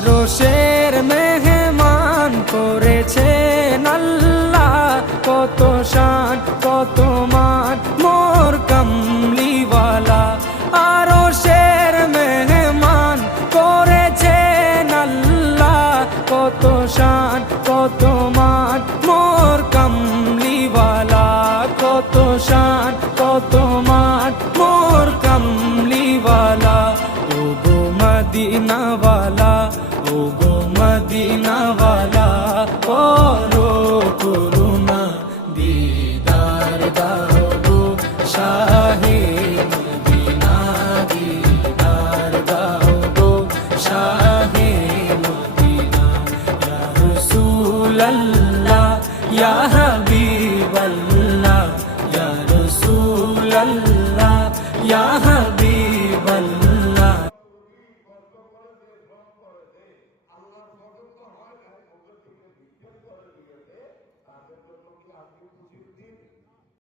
আরশের মেহমান করেছেন আল্লাহ, কত শান কত মান মোর কামলিওয়ালা। আরশের মেহমান করেছেন আল্লাহ, কত শান কত মান মোর কামলিওয়ালা, কত শান কত মান মোর কামলিওয়ালা। ও গো মদিনাওয়ালা, ও গো মদিনাওয়ালা।